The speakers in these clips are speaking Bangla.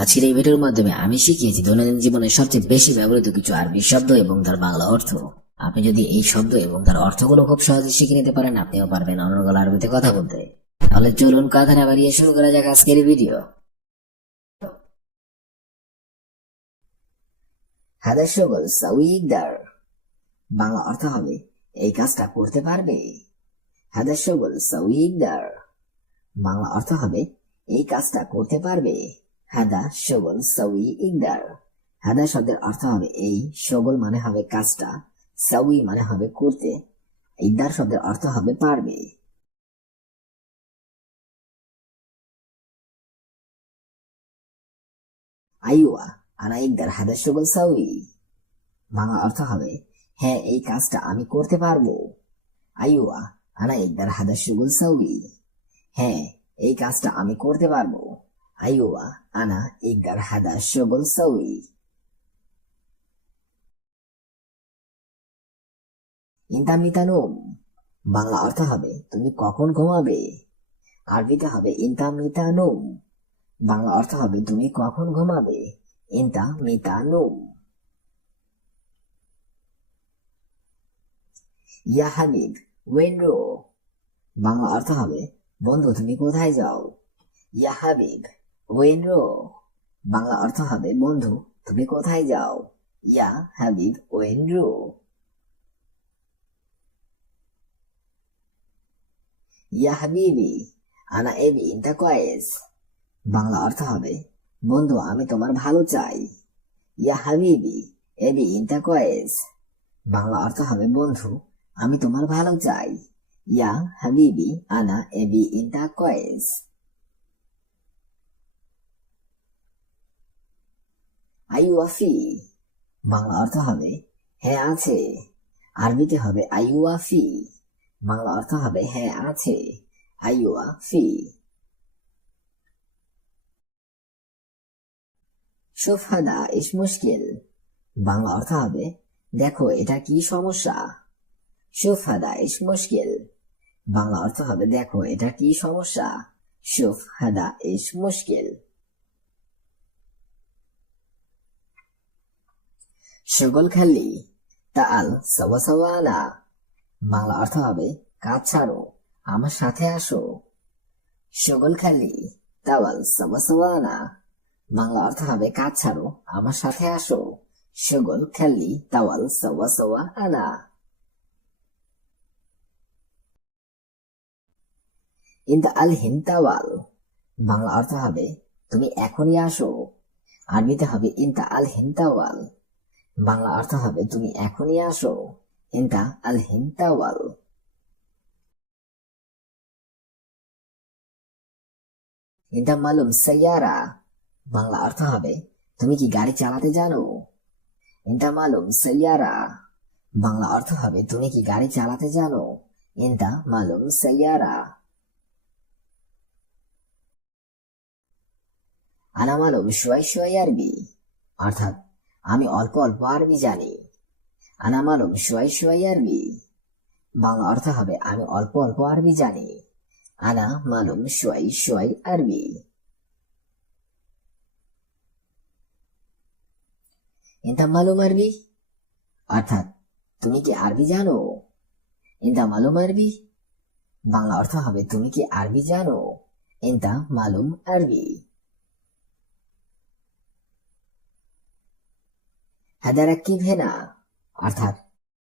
আজকের এই ভিডিওর মাধ্যমে আমি শিখিয়েছি দৈনন্দিন জীবনে সবচেয়ে বেশি ব্যবহৃত কিছু আরবি শব্দ এবং তার বাংলা অর্থ। আপনি যদি এই শব্দ এবং তার অর্থগুলো খুব সহজে শিখে নিতে পারেন, আপনিও পারবেন অনর্গল আরবিতে কথা বলতে। তাহলে চলুন কথা না বাড়িয়ে শুরু করা যাক আজকের ভিডিও। বাংলা অর্থ হবে, এই কাজটা করতে পারবে। হাদা বাংলা অর্থ হবে, এই কাজটা করতে পারবে। হাদা শগল সাউই ইকদার হাদা শব্দের অর্থ হবে এই শগল মানে হবে কাজটা সাউই মানে হবে করতে। ইকদার শব্দের অর্থ হবে পারবে। আইওয়া, আনা ইকদার হাদা শগল সাউই বাংলা অর্থ হবে হ্যাঁ এই কাজটা আমি করতে পারব। আইওয়া, আনা ইকদার হাদা শগল সাউই হ্যাঁ এই কাজটা আমি করতে পারব। আনা ইকদার হাদা শগল সাউই ইন্তামিতানুম বাংলা অর্থ হবে তুমি কখন ঘুমাবে আরবিতে হবে ইন্তামিতানুম বাংলা অর্থ হবে তুমি কখন ঘুমাবে ইন্তা মিতানুম ইয়া হাবিব ওয়েন্ড্রো বাংলা অর্থ হবে বন্ধু তুমি কোথায় যাও ইয়া হাবিব ওয়েন্ড্রো বাংলা অর্থ হবে বন্ধু, তুমি কোথায় যাও? ইয়া, হাবিব ওয়েন্ড্রো ইয়া হাবিবি, আনা এবি, ইন্তা কয়েস বাংলা অর্থ হবে, বন্ধু, আমি তোমার ভালো চাই। ইয়া হাবিবি, এবি, ইন্তা কয়েস বাংলা অর্থ হবে বন্ধু, আমি তোমার ভালো চাই। ইয়া হাবিবি, আনা এবি, ইন্তা কয়েস আইওয়াফি বাংলা অর্থ হবে হ্যাঁ আছে। আরবিতে হবে আইওয়াফি বাংলা অর্থ হবে হ্যাঁ আছে আইওয়াফি শুফ হাদা ইস মুশকিল। বাংলা অর্থ হবে, দেখো এটা কি সমস্যা? শুফ হাদা ইস মুশকিল। বাংলা অর্থ হবে, দেখো এটা কি সমস্যা? শুফ হাদা ইস মুশকিল। শগল খালি তাল সওয়া সওয়ানা বাংলা অর্থ হবে, কাজ ছাড়ো, আমার সাথে আসো। শগল খালি তাওয়াল বাংলা অর্থ হবে, কাজ ছাড়ো, আমার সাথে আসো। শগল খালি তাওয়াল সওয়া সওয়া আনা ইন্দা আল হিন্তাওয়াল বাংলা অর্থ হবে, তুমি এখনই আসো। আরবিতে হবে ইন্তা আল হিন্তাওয়াল বাংলা অর্থ হবে, তুমি এখনই আসো। ইন্তা আল হিন্তাওয়াল ইন্তা মালুম সাইয়ারা। বাংলা অর্থ হবে, তুমি কি গাড়ি চালাতে জানো? ইন্তা মালুম সাইয়ারা। বাংলা অর্থ হবে, তুমি কি গাড়ি চালাতে জানো? ইন্তা মালুম সাইয়ারা। আনা মালুম শুয়াই শুয়াই আরবি। অর্থাৎ আমি অল্প অল্প আরবি জানি। আনা মালুম শুয়াই শুয়াই আরবি। বাংলা অর্থ হবে, আমি অল্প অল্প আরবি জানি। আনা মালুম শুয়াই শুয়াই আরবি। ইন্তা মালুম আরবি? অর্থাৎ, তুমি কি আরবি জানো? ইন্তা মালুম আরবি? বাংলা অর্থ হবে, তুমি কি আরবি জানো? ইন্তা মালুম আরবি। হাদা রাকিব হেনা অর্থাৎ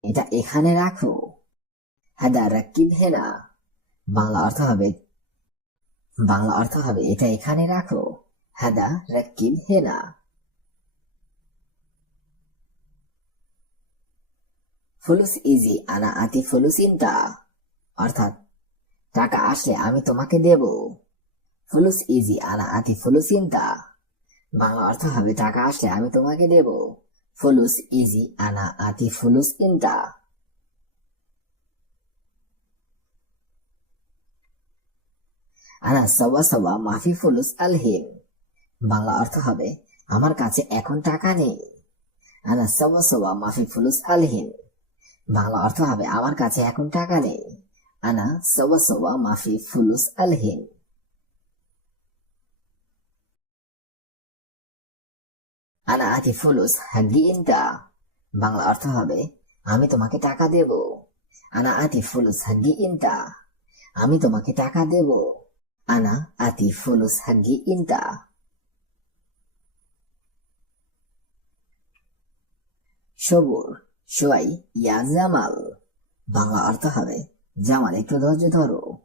এটা এখানে রাখো। হাদা রাকিব হেনা বাংলা অর্থ হবে, বাংলা অর্থ হবে এটা এখানে রাখো। হাদা রাকিব হেনা ফুলুস ইজি, আনা আতি ফুলুস ইনতা অর্থাৎ টাকা আসলে আমি তোমাকে দেব। ফুলুস ইজি, আনা আতি ফুলুস ইনতা বাংলা অর্থ হবে টাকা আসলে আমি তোমাকে দেব। ফুলুস ইজি আনা আতি ফুলুস ইনতা আনা সবা সবা মাফি ফুলুস আলহিম বাংলা অর্থ হবে আমার কাছে এখন টাকা নেই আনা সবা সবা মাফি ফুলুস আলহিম বাংলা অর্থ হবে আমার কাছে এখন টাকা নেই আনা সবা সবা মাফি ফুলুস আলহিম আনা আতি ফুলুস ইন্তা বাংলা অর্থ হবে, আমি তোমাকে টাকা দেব। আনা আতি ফুলুস হাগি ইন্তা আমি তোমাকে টাকা দেব। আনা আতি ফুলুস হাগি ইন্তা সবুর, সোয়াই, ইয়া জামাল। বাংলা অর্থ হবে, জামাল, একটু ধৈর্য ধরো।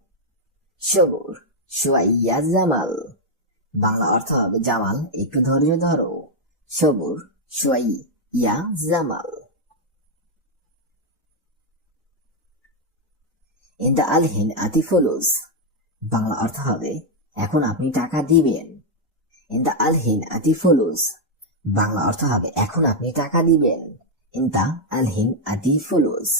সবুর, সোয়াই, ইয়া জামাল। বাংলা অর্থ হবে, জামাল, একটু ধৈর্য ধরো। সবুর সোয়াই ইয়া জামাল ইন্দা আলহিন আতিফুলুস বাংলা অর্থ হবে এখন আপনি টাকা দিবেন ইন্দা আলহিন আতিফুলুস বাংলা অর্থ হবে এখন আপনি টাকা দিবেন ইন্দা আলহিন আতিফুলুস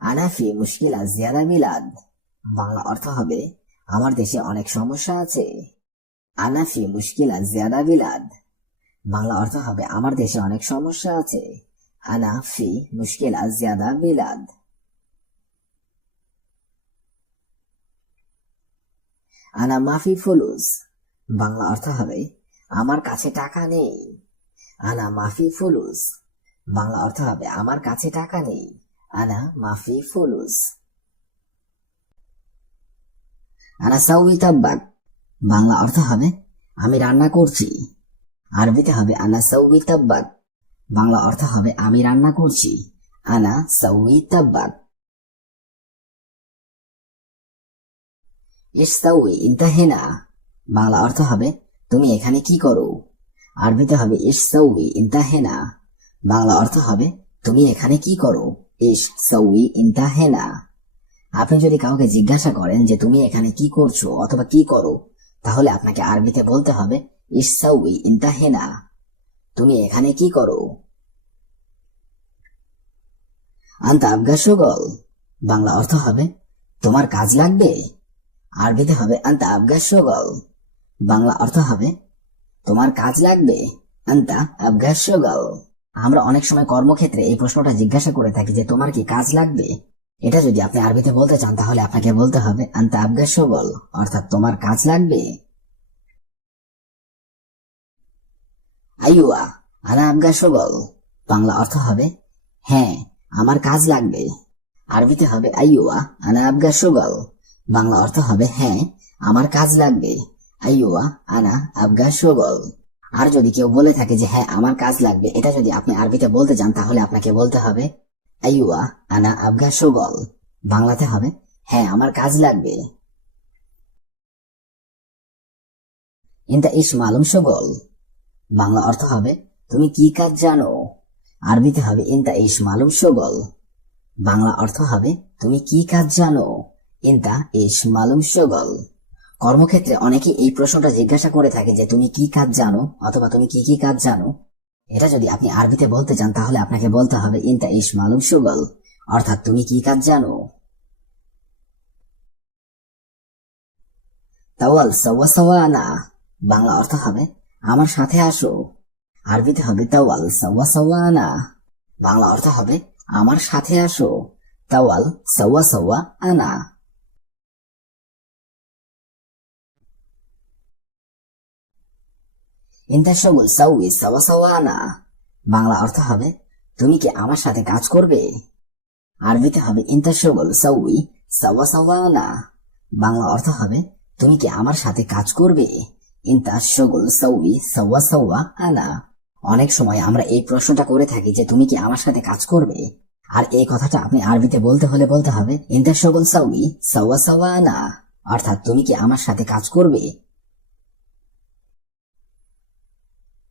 আনাফি মুশকিলা জিয়াদা মিলাদ বাংলা অর্থ হবে আমার দেশে অনেক সমস্যা আছে। আনাফি, মুশকিলা জিয়াদা বিলাদ। বাংলা অর্থ হবে, আমার দেশে অনেক সমস্যা আছে। আনা ফি মুশকিলা জিয়াদা বিলাদ। আনা মাফি ফুলুস। বাংলা অর্থ হবে, আমার কাছে টাকা নেই। আনা মাফি ফুলুস। বাংলা অর্থ হবে, আমার কাছে টাকা নেই। আনা মাফি ফুলুস। আনা সাউই তাব্বাক বাংলা অর্থ হবে, আমি রান্না করছি। আরবিতে হবে আনা সাউই তাব্বাক বাংলা অর্থ হবে, আমি রান্না করছি। আনা সাউই তাব্বাক ইস্তাউই ইন্তাহেনা। বাংলা অর্থ হবে, তুমি এখানে কি করো? আরবিতে হবে ইস্তাউই ইন্তাহেনা। বাংলা অর্থ হবে, তুমি এখানে কি করো? ইস সৌই ইন্তাহেনা। আপনি যদি কাউকে জিজ্ঞাসা করেন যে তুমি এখানে কি করছ অথবা কি করো, তাহলে আপনাকে আরবিতে বলতে হবে ইসাউই ইন্তাহেনা। তুমি এখানে কি করো? আন্তা আবগা সুগল। বাংলা অর্থ হবে, তোমার কাজ লাগবে? আরবিতে হবে, আন্তা আবগা সুগল। বাংলা অর্থ হবে, তোমার কাজ লাগবে? আন্তা আবগা সুগল। আমরা অনেক সময় কর্মক্ষেত্রে এই প্রশ্নটা জিজ্ঞাসা করে থাকি যে, তোমার কি কাজ লাগবে? এটা যদি আপনি আরবিতে বলতে চান, তাহলে আপনাকে বলতে হবে, আন্তা আবগা সুগল অর্থাৎ তোমার কাজ লাগবে। সুগল বাংলা অর্থ হবে হ্যাঁ আমার কাজ লাগবে। আরবিতে হবে আইয়া আনা আবগা সুগল বাংলা অর্থ হবে হ্যাঁ আমার কাজ লাগবে। আইয়া আনা আবগা সুগল আর যদি কেউ বলে থাকে যে হ্যাঁ আমার কাজ লাগবে, এটা যদি আপনি আরবিতে বলতে চান, তাহলে আপনাকে বলতে হবে আইয়া আনা আবগা সুগল। বাংলাতে হবে হ্যাঁ আমার কাজ লাগবে। ইন্তা ইস মালুম সুগল। বাংলা অর্থ হবে, তুমি কি কাজ জানো? আরবিতে হবে ইন্তা ইস মালুম সুগল। বাংলা অর্থ হবে, তুমি কি কাজ জানো? ইন্তা ইস মালুম সুগল। কর্মক্ষেত্রে অনেকে এই প্রশ্নটা জিজ্ঞাসা করে থাকে যে, তুমি কি কাজ জানো? অথবা, তুমি কি কি কাজ জানো? এটা যদি আপনি আরবিতে বলতে চান, তাহলে আপনাকে বলতে হবে, ইন্তা ইস মালুম সুগল? অর্থাৎ, তুমি কি কাজ জানো? তাওয়াল সওয়া আনা বাংলা অর্থ হবে, আমার সাথে আসো। আরবিতে হবে, তাওয়াল সওয়া আনা বাংলা অর্থ হবে, আমার সাথে আসো। তাওয়াল সওয়া সওয়া আনা ইন্তা সগুল সাউই সাওয়া বাংলা অর্থ হবে, তুমি কি আমার সাথে কাজ করবে? আরবিতে হবে ইন্তা সগুল সাউই সাওয়া বাংলা অর্থ হবে, তুমি কি আমার সাথে কাজ করবে? ইন্তা সগুল সাউই সাওয়া সাওয়া অনেক সময় আমরা এই প্রশ্নটা করে থাকি যে তুমি কি আমার সাথে কাজ করবে? আর এই কথাটা আপনি আরবিতে বলতে হলে বলতে হবে ইন্তা সগুল সাউই সাওয়া অর্থাৎ তুমি কি আমার সাথে কাজ করবে?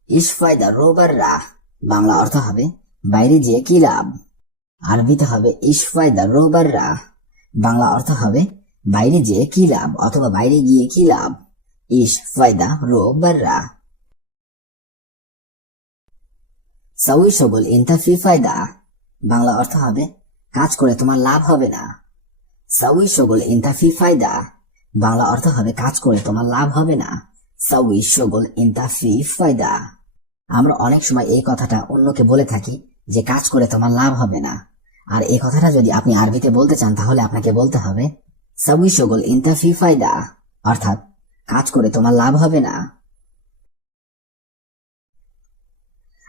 ইসফায়দা রোবাররা বাংলা অর্থ হবে বাইরে যেয়ে কি লাভ? আরবিতে হবে ইসফায়দা রোবাররা বাংলা অর্থ হবে বাইরে যেয়ে কি লাভ অথবা বাইরে গিয়ে কি লাভ? ইস ফায়দা রোবাররা সাউই সবল ইন্তাফি ফায়দা বাংলা অর্থ হবে কাজ করে তোমার লাভ হবে না। সাউই সগল ইন্তাফি ফায়দা বাংলা অর্থ হবে কাজ করে তোমার লাভ হবে না। সাউই সগল ইন্তাফি ফায়দা আমরা অনেক সময় এই কথাটা অন্যকে বলে থাকি যে কাজ করে তোমার লাভ হবে না। আর এই কথাটা যদি আপনি আরবিতে বলতে চান, তাহলে আপনাকে বলতে হবে সাউই সগল ইন্তাফি ফায়দা অর্থাৎ, কাজ করে তোমার লাভ হবে না।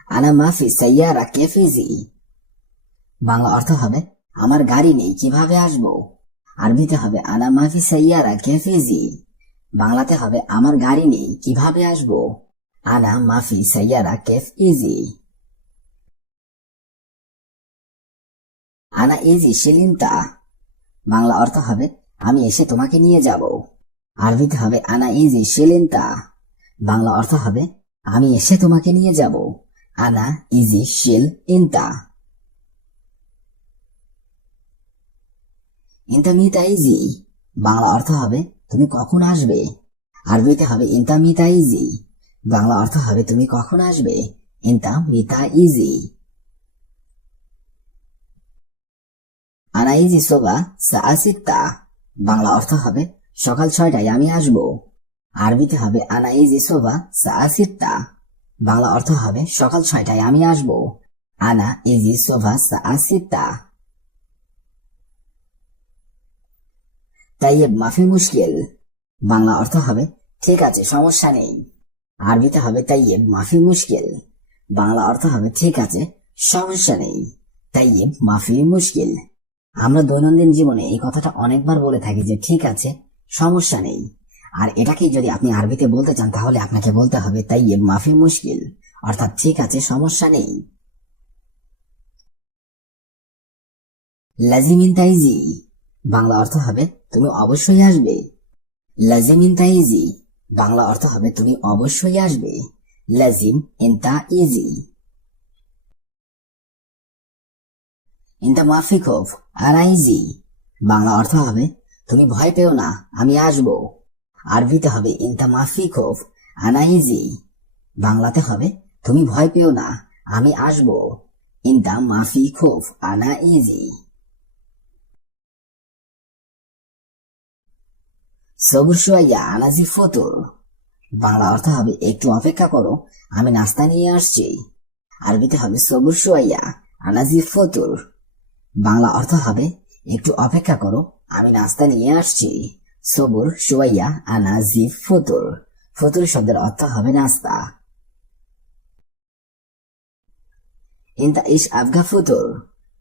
আনা মাফি সাইয়ারা কেফিজি। বাংলা অর্থ হবে, আমার গাড়ি নেই, কীভাবে আসব? আরবিতে হবে, আনা মাফি সাইয়ারা কেফিজি। বাংলাতে হবে, আমার গাড়ি নেই, কীভাবে আসব? আনা মাফি সাইয়ারা, কেফ ইজি। আনা, ইজি, শিলিন্তা। বাংলা অর্থ হবে, আমি এসে তোমাকে নিয়ে যাব। আরবিতে হবে, আনা, ইজি, শিলিন্তা। বাংলা অর্থ হবে, আমি এসে তোমাকে নিয়ে যাব। আনা, ইজি শিল ইন্তা ইন্তামিতা ইজি। বাংলা অর্থ হবে তুমি কখন আসবে? আরবিতে হবে ইন্তামিতা ইজি। বাংলা অর্থ হবে তুমি কখন আসবে? ইন্তা মিতা ইজি। আনা ইজি সোবা সাসিত্তা বাংলা অর্থ হবে, সকাল ছয়টায় আমি আসব। আরবিতে হবে, আনা ইজি সোবা সাসিত্তা বাংলা অর্থ হবে, সকাল ছয়টায় আমি আসব। আনা ইজি সোভা সাসিত্তা তাইয়েব মাফি মুশকিল। বাংলা অর্থ হবে, ঠিক আছে, সমস্যা নেই। আরবিতে হবে তাইয়েব মাফি মুশকিল। বাংলা অর্থ হবে, ঠিক আছে, সমস্যা নেই। তাইয়েব মাফি মুশকিল। আমরা দৈনন্দিন জীবনে এই কথাটা অনেকবার বলে থাকি যে, ঠিক আছে, সমস্যা নেই। আর এটাকেই যদি আপনি আরবিতে বলতে চান, তাহলে আপনাকে বলতে হবে তাইয়েব মাফি মুশকিল। অর্থাৎ, ঠিক আছে, সমস্যা নেই। লাজিমিন তাইজি বাংলা অর্থ হবে তুমি অবশ্যই আসবে। লাজিমিন তাইজি বাংলা অর্থ হবে তুমি অবশ্যই আসবে। লাজিম ইনতা ইজি। ইনতা মাফিকফ আরাইজি বাংলা অর্থ হবে তুমি ভয় পেও না, আমি আসব। আরবিতে হবে ইনতা মাফিকফ আনাইজি বাংলাতে হবে তুমি ভয় পেও না, আমি আসব। ইনতা মাফি খোফ আনা ইজি সবুর সোয়াইয়া আনাজি ফতুর বাংলা অর্থ হবে, একটু অপেক্ষা করো, আমি নাস্তা নিয়ে আসছি। আরবিতে হবে সবুর সোয়াইয়া আনাজি ফতুর বাংলা অর্থ হবে, একটু অপেক্ষা করো, আমি নাস্তা নিয়ে আসছি। সবুর সোয়াইয়া আনাজি ফতুর ফতুর শব্দের অর্থ হবে নাস্তা। ইনতা ইস আফগা ফুতুর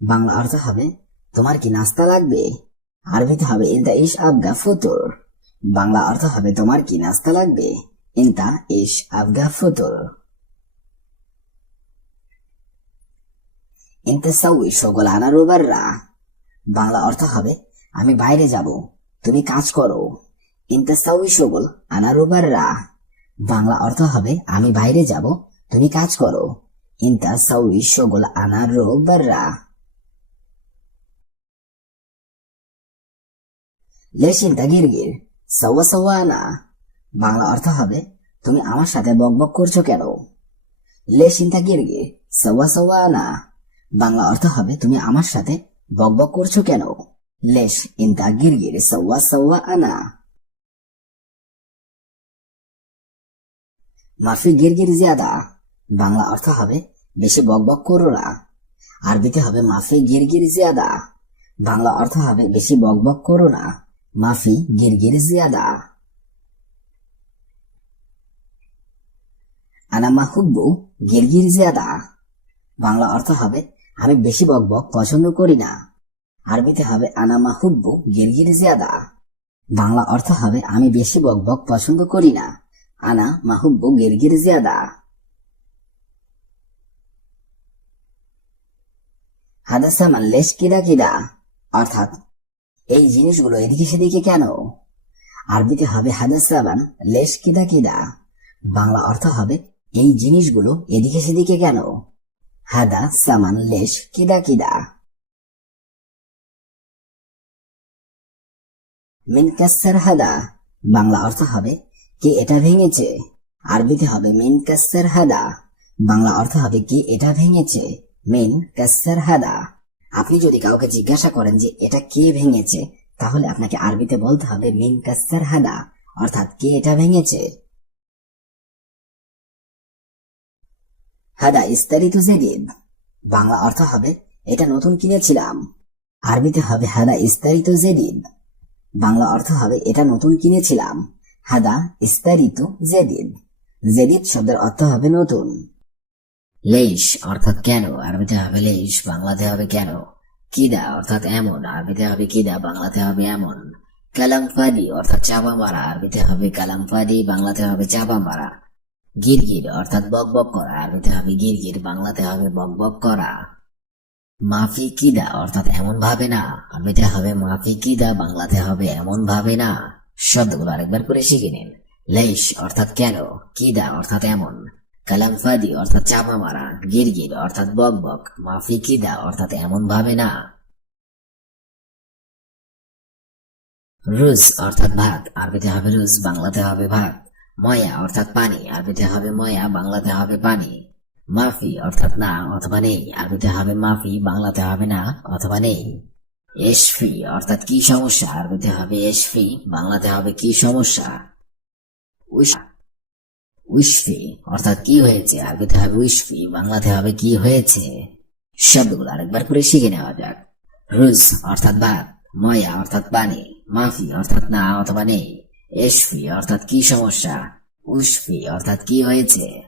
বাংলা অর্থ হবে, তোমার কি নাস্তা লাগবে? আরবিতে হবে ইনতা ইস আফগা ফুতুর বাংলা অর্থ হবে তোমার কি নাস্তা লাগবে? ইনতা ইস আফগা ফুতুর। ইনতে সাউই সগল আনারু বাররা। বাংলা অর্থ হবে, আমি বাইরে যাব, তুমি কাজ করো। ইনতে সাউই সগল আনারু বাররা। বাংলা অর্থ হবে, আমি বাইরে যাব, তুমি কাজ করো। ইনতা সাউই সগল আনারু বাররা। লেশিন তাগিরগির সওয়া সওয়া আনা বাংলা অর্থ হবে, তুমি আমার সাথে বকবক করছ কেন? লেশিন তাগিরগির সওয়া সওয়া আনা বাংলা অর্থ হবে, তুমি আমার সাথে বকবক করছ কেন? লেশ ইনতা গিরগির সওয়া সওয়া আনা মাফি গিরগির জিয়াদা, বাংলা অর্থ হবে, বেশি বকবক করো না। আরবিতে হবে মাফি গিরগির জিয়াদা। বাংলা অর্থ হবে, বেশি বক বকবক করো না। মাফি গিরগির জিয়াদা। আনা মাহুব্বু গিরগির জিয়াদা। বাংলা অর্থ হবে, আমি বেশি বকবক পছন্দ করি না। আরবিতে হবে, আনা মাহুব্বু গিরগির জিয়াদা। বাংলা অর্থ হবে, আমি বেশি বকবক পছন্দ করি না। আনা মাহুব্বু গিরগির জিয়াদা। হাদাসামান লেশ কিদা কিদা? অর্থাৎ এই জিনিসগুলো এদিকে সেদিকে কেন? আরবিতে হবে হাদাসামান লেশ কিদা কিদা। বাংলা অর্থ হবে, এই জিনিসগুলো এদিকে সেদিকে কেন? হাদা সামান লেশ কিদা কিদা। মিন কাসার হাদা, বাংলা অর্থ হবে, কে এটা ভেঙেছে? আরবিতে হবে মিন কাসার হাদা, বাংলা অর্থ হবে, কি এটা ভেঙেছে? মিন কাসার হাদা। আপনি যদি কাউকে জিজ্ঞাসা করেন যে এটা কে ভেঙেছে, তাহলে আপনাকে আরবিতে বলতে হবে মিন কাসার হাদা অর্থাৎ কে এটা ভেঙেছে? হাদা ইস্তারিতু জেদিদ বাংলা অর্থ হবে, এটা নতুন কিনেছিলাম। আরবিতে হবে, হাদা ইস্তারিতু জেদিদ বাংলা অর্থ হবে, এটা নতুন কিনেছিলাম। হাদা ইস্তারিতু জেদিদ জেদিদ শব্দের অর্থ হবে নতুন। লেশ অর্থাৎ কেন? আরবিতে হবে লেশ বাংলাতে হবে কেন? কিদা, অর্থাৎ এমন। আরবিতে হবে কিদা, বাংলাতে হবে এমন। কালামফাদি, অর্থাৎ চাপা মারা। আরবিতে হবে কালামফাদি, বাংলাতে হবে চাপা মারা। গিরগির, অর্থাৎ বক বক করা। আরবিতে হবে গিরগির, বাংলাতে হবে বক বক করা। মাফি কিদা, অর্থাৎ এমন ভাবে না। আরবিতে হবে মাফি কিদা, বাংলাতে হবে এমন ভাবে না। শব্দগুলো আরেকবার করে শিখে নিন। লেশ অর্থাৎ কেন? কিদা, অর্থাৎ এমন। কালামফাদি, অর্থাৎ চাপা মারা গিরগির, অর্থাৎ বক বক মাফি কিদা অর্থাৎ এমন ভাবে না। রুজ, অর্থাৎ ভাত, আরবিতে হবে রুজ, বাংলাতে হবে ভাত। ময়া, অর্থাৎ পানি, আরবিতে হবে ময়া, বাংলাতে হবে পানি। মাফি, অর্থাৎ না, অথবা নেই, আরবিতে হবে মাফি, বাংলাতে হবে না, অথবা নেই। এসফি অর্থাৎ কি সমস্যা, আরবিতে হবে এসফি বাংলাতে হবে কি সমস্যা। উইশফি অর্থাৎ কি হয়েছে? আরবিতে হবে উইশফি বাংলাতে হবে কি হয়েছে? শব্দগুলো আরেকবার করে শিখে নেওয়া যাক। রুজ, অর্থাৎ ভাত ময়া, অর্থাৎ পানি, মাফি, অর্থাৎ না, অথবা নেই। এসফি অর্থাৎ কি সমস্যা? উশফি অর্থাৎ কি হয়েছে?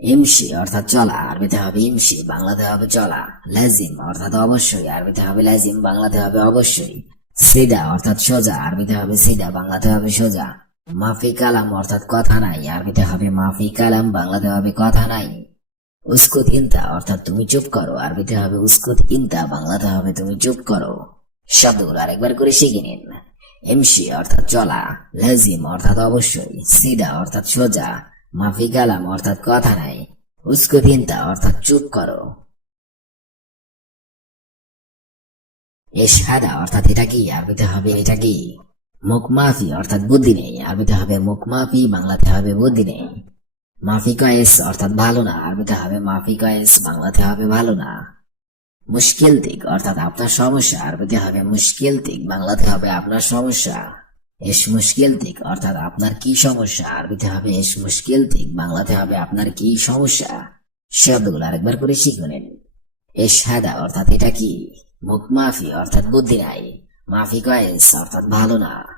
ইমশি, অর্থাৎ চলা আরবিতে হবে ইমশি, বাংলাতে হবে চলা। লাজিম, অর্থাৎ অবশ্যই আরবিতে হবে লাজিম, বাংলাতে হবে অবশ্যই। সিদা, অর্থাৎ সোজা আরবিতে হবে সিদা, বাংলাতে হবে সোজা। মাফি কালাম অর্থাৎ কথা নাই। আরবিতে হবে মাফি কালাম, বাংলাতে হবে কথা নাই। উস্কুত ইন্তা, অর্থাৎ তুমি চুপ করো। আরবিতে হবে উস্কুত ইন্তা, বাংলাতে হবে তুমি চুপ করো। শব্দগুলো আরেকবার করে শিখে নিন। এমসি, অর্থাৎ চলা। লাজিম, অর্থাৎ অবশ্যই। সিদা, অর্থাৎ সোজা। মাফি কালাম, অর্থাৎ কথা নাই। উস্কুত ইন্তা, অর্থাৎ চুপ করো। এশহাদা, অর্থাৎ এটা কি? আরবিতে হবে এটা কি? মুখ মাফি অর্থাৎ বুদ্ধি নেই। আরবিতে হবে মুখ মাফি বাংলাতে হবে বুদ্ধি নেই। মাফি কয়েস অর্থাৎ ভালো না। আরবিতে হবে মাফি কয়েস বাংলাতে হবে ভালো না। মুশকিল দিক, অর্থাৎ আপনার সমস্যা। আরবিতে হবে মুশকিল দিক, বাংলাতে হবে আপনার সমস্যা। এস মুশকিল দিক, অর্থাৎ আপনার কি সমস্যা? আরবিতে হবে এস মুশকিল দিক, বাংলাতে হবে আপনার কি সমস্যা? শব্দগুলো আরেকবার করে শিখে নিন এস হাদা, অর্থাৎ এটা কি? মুখ মাফি অর্থাৎ বুদ্ধি নাই। মাফি কয়েস অর্থাৎ ভালো না।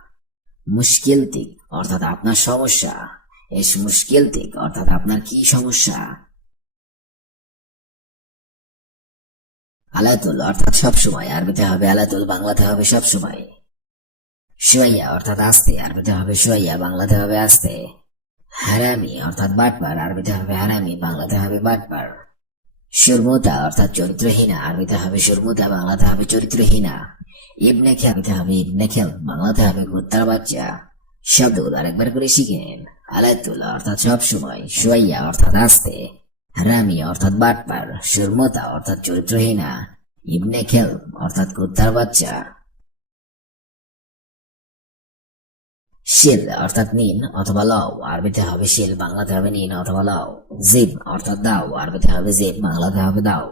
মুশকিল দিক, অর্থাৎ আপনার সমস্যা। এস, মুশকিল দিক, অর্থাৎ আপনার কি সমস্যা? আলাতুল, অর্থাৎ সবসময় আরবিতে হবে আলাতুল, বাংলাতে হবে সবসময় সোয়াইয়া, অর্থাৎ আস্তে। আরবিতে হবে সোয়াইয়া, বাংলাতে হবে আস্তে। হারামি, অর্থাৎ বাটপার। আরবিতে হবে হারামি, বাংলাতে হবে বাটপার। সুরমতা, অর্থাৎ চরিত্রহীনা। আরবিতে হবে সুরমতা, বাংলাতে হবে চরিত্রহীনা। ইবনে খেল আরবিতে হবে, ইবনে খেল, বাংলাতে হবে, কুত্তার বাচ্চা। শব্দগুলো আরেকবার করে শিখে নিন আলাতুল অর্থাৎ সবসময় সোয়াইয়া অর্থাৎ আস্তে, হারামি অর্থাৎ বাটপার, সুরমতা অর্থাৎ চরিত্রহীনা, ইবনে খেল অর্থাৎ কুত্তার বাচ্চা। শিল অর্থাৎ নিন অথবা লও আরবিতে হবে শিল, বাংলাতে হবে নিন অথবা লও জিব অর্থাৎ দাও, আরবিতে হবে জিব বাংলাতে হবে দাও।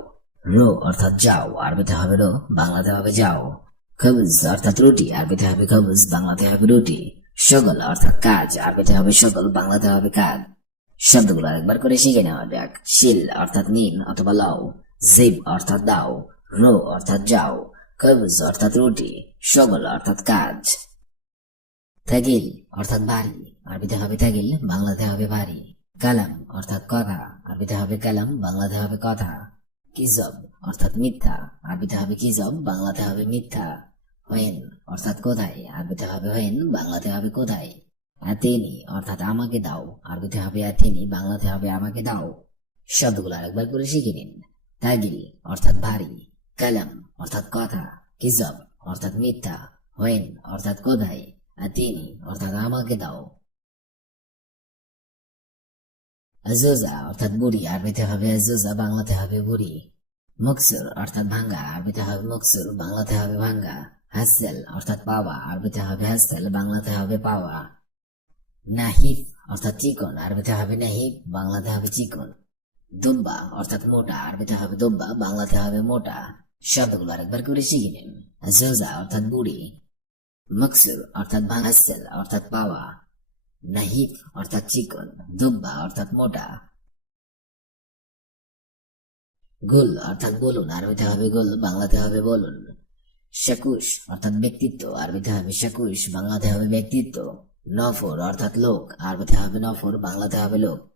রো অর্থাৎ যাও, আরবিতে হবে রো, বাংলাতে হবে যাও। খবুজ অর্থাৎ রুটি, আরবিতে হবে খবুজ বাংলাতে হবে রুটি। সকল অর্থাৎ কাজ, আরবিতে হবে সকল, বাংলাতে হবে কাজ। শব্দগুলো আরেকবার করে শিখে নেওয়া যাক। শিল অর্থাৎ নিন অথবা লও জিব অর্থাৎ দাও, রো অর্থাৎ যাও, কবজ অর্থাৎ রুটি, সকল অর্থাৎ কাজ। থাকিল অর্থাৎ বাড়ি, আরবিতে হবে থাকিল বাংলাতে হবে বাড়ি। কালাম অর্থাৎ কথা, আরবিতে হবে কালাম, বাংলাতে হবে কথা। কিজব অর্থাৎ মিথ্যা, আরবিতে হবে কিজব, বাংলাতে হবে মিথ্যা। হয়েন অর্থাৎ কোথায়? আরবিতে হবে হয়েন বাংলাতে হবে কোথায়? আতেনি অর্থাৎ আমাকে দাও। আরবিতে হবে আতেনি বাংলাতে হবে আমাকে দাও। শব্দগুলো আরেকবার করে শিখে নিন। তাগিল, অর্থাৎ ভারী। কালাম, অর্থাৎ কথা। কিজব অর্থাৎ মিথ্যা। হয়েন অর্থাৎ কোথায়? আতিনি অর্থাৎ আমাকে দাও। আজোজা, অর্থাৎ বুড়ি। আরবিতে হবে আজোজা, বাংলাতে হবে বুড়ি। মুকসুর, অর্থাৎ ভাঙ্গা। আরবিতে হবে মুকসুর, বাংলাতে হবে ভাঙ্গা। হাসেল অর্থাৎ পাওয়া। আরবিতে হবে হাসেল বাংলাতে হবে পাওয়া। নাহিব অর্থাৎ চিকন। আরবিতে হবে নাহিব বাংলাতে হবে চিকন। দুব্বা অর্থাৎ মোটা। আরবিতে হবে দুব্বা বাংলাতে হবে মোটা। শব্দগুলো আরেকবার করে শিখে নিন। জোজা অর্থাৎ বুড়ি। মকসুর অর্থাৎ ভাঙাসেল অর্থাৎ পাওয়া। নাহিব অর্থাৎ চিকন। দুব্বা অর্থাৎ মোটা। গুল, অর্থাৎ বলুন। আরবিতে হবে গুল, বাংলাতে হবে বলুন। শাকুশ অর্থাৎ ব্যক্তিত্ব। আরবিতে হবে শাকুশ বাংলাতে হবে ব্যক্তিত্ব। নফর, অর্থাৎ লোক। আরবিতে হবে নফর, বাংলাতে হবে লোক।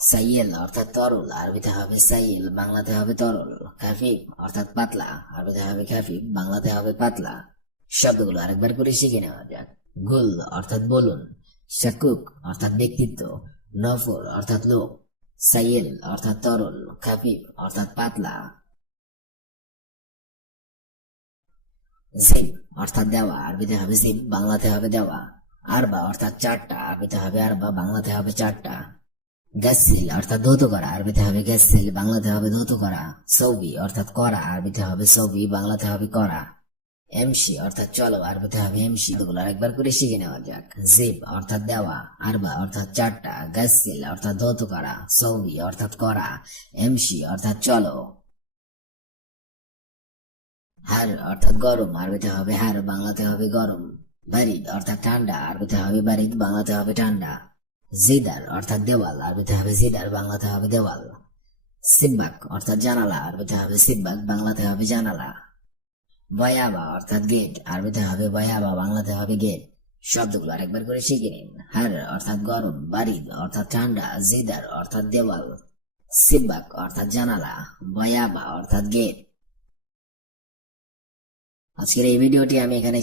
সাইয়েল, অর্থাৎ তরল। আরবিতে হবে সাইয়েল, বাংলাতে হবে তরল। খাফিফ, অর্থাৎ পাতলা। আরবিতে হবে খাফিফ, বাংলাতে হবে পাতলা। শব্দগুলো আরেকবার করে শিখে নেওয়া যাক। গুল, অর্থাৎ বলুন। শাকুক অর্থাৎ ব্যক্তিত্ব। নফর, অর্থাৎ লোক। সাইয়েল, অর্থাৎ তরল। খাফিফ, অর্থাৎ পাতলা। জিম, অর্থাৎ দেওয়া, আরবিতে হবে জিম, বাংলাতে হবে দেওয়া। আরবা, অর্থাৎ চারটা, আরবিতে হবে আরবা, বাংলাতে হবে চারটা। গ্যাসিল অর্থাৎ ধৌত করা, আরবিতে হবে গ্যাসিল বাংলাতে হবে ধৌত করা। সৌবি, অর্থাৎ করা, আরবিতে হবে সৌবি, বাংলাতে হবে করা। এমসি, অর্থাৎ চলো, আরবিতে হবে এমসি। এগুলো আরেকবার করে শিখে নেওয়া যাক। জিপ অর্থাৎ দেওয়া, আরবা, অর্থাৎ চারটা। গ্যাসিল অর্থাৎ ধৌত করা। সৌবি, অর্থাৎ করা। এমসি, অর্থাৎ চলো। হার, অর্থাৎ গরম আরবিতে হবে হার, বাংলাতে হবে গরম। বারিদ অর্থাৎ ঠান্ডা আরবিতে হবে বারিদ বাংলাতে হবে ঠান্ডা। জিদার, অর্থাৎ দেওয়াল আরবিতে হবে জিদার, বাংলাতে হবে দেওয়াল। সিব্বাক অর্থাৎ জানালা আরবিতে হবে সিব্বাক বাংলাতে হবে জানালা। বয়াবা, অর্থাৎ গেট আরবিতে হবে বয়াবা, বাংলাতে হবে গেট। শব্দগুলো আরেকবার করে শিখে নিন। হার, অর্থাৎ গরম বারিদ অর্থাৎ ঠান্ডা, জিদার, অর্থাৎ দেওয়াল। সিব্বাক অর্থাৎ জানালা। বয়াবা, অর্থাৎ গেট। আজকের এই ভিডিওটি আমি এখানে